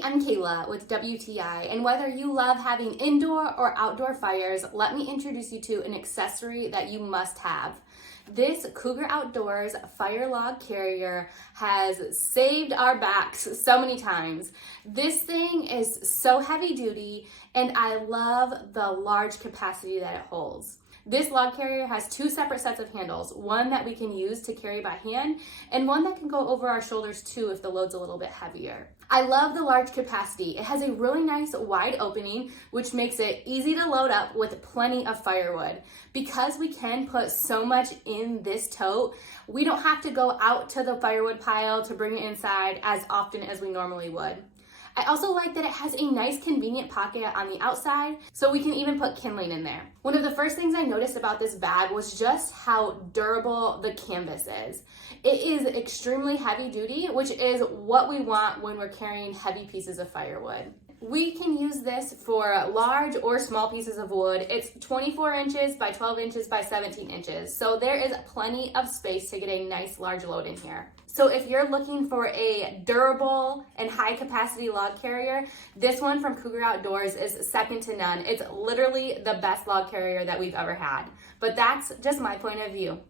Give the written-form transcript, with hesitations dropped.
Hey, I'm Kayla with WTI, and whether you love having indoor or outdoor fires, let me introduce you to an accessory that you must have. This Cougar Outdoors fire log carrier has saved our backs so many times. This thing is so heavy duty, and I love the large capacity that it holds. This log carrier has two separate sets of handles, one that we can use to carry by hand and one that can go over our shoulders too if the load's a little bit heavier. I love the large capacity. It has a really nice wide opening, which makes it easy to load up with plenty of firewood. Because we can put so much in this tote, we don't have to go out to the firewood pile to bring it inside as often as we normally would. I also like that it has a nice convenient pocket on the outside, so we can even put kindling in there. One of the first things I noticed about this bag was just how durable the canvas is. It is extremely heavy duty, which is what we want when we're carrying heavy pieces of firewood. We can use this for large or small pieces of wood. It's 24 inches by 12 inches by 17 inches. So there is plenty of space to get a nice large load in here. So if you're looking for a durable and high capacity log carrier, this one from Cougar Outdoors is second to none. It's literally the best log carrier that we've ever had. But that's just my point of view.